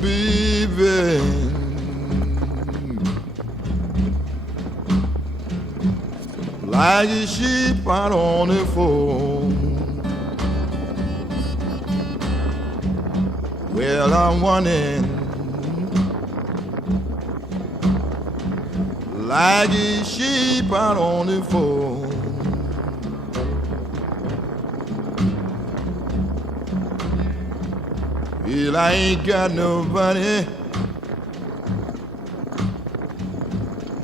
Baby, like a sheep out on the fold. Well, I'm running like a sheep out on the fold. Well, I ain't got nobody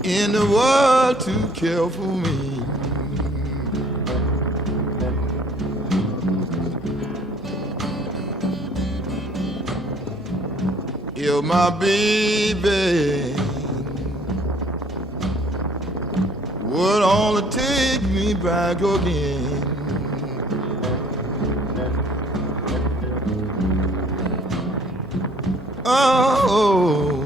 in the world to care for me. If my baby would only take me back again. Oh,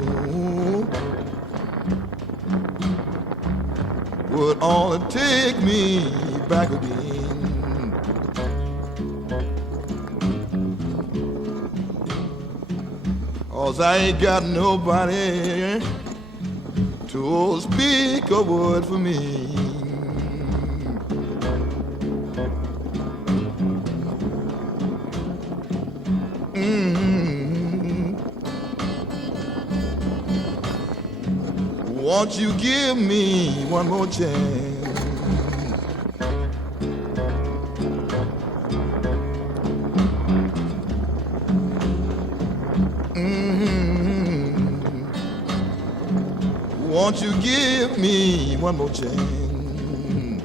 would only take me back again. 'Cause I ain't got nobody to speak a word for me. Won't you give me one more chance? Won't you give me one more chance?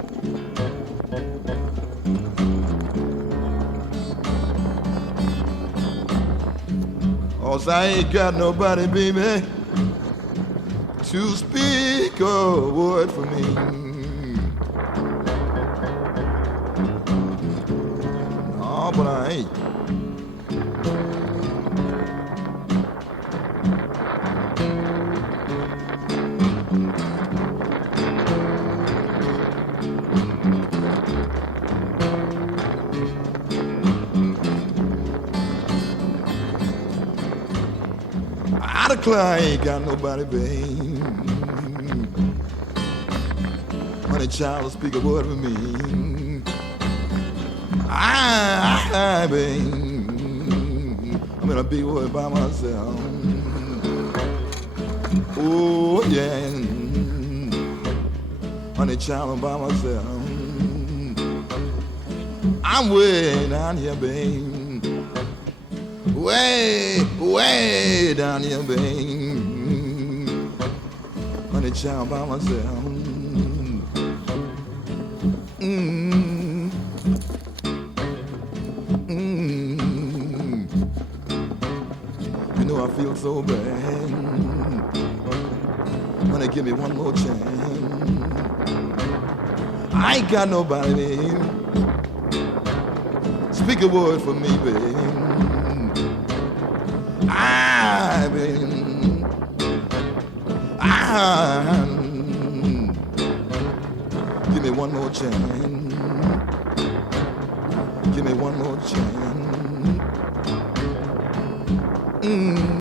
'Cause I ain't got nobody, baby, to speak a word for me. Oh, but I ain't. I declare I ain't got nobody, babe. Honey child will speak a word for me. Babe, I'm in a big world by myself. Oh yeah, honey child, I'm by myself. I'm way down here, babe. Way down here, babe. Honey child, by myself. You know I feel so bad. Honey, give me one more chance. I ain't got nobody, babe. Speak a word for me, babe. Give me one more chance. Give me one more chance.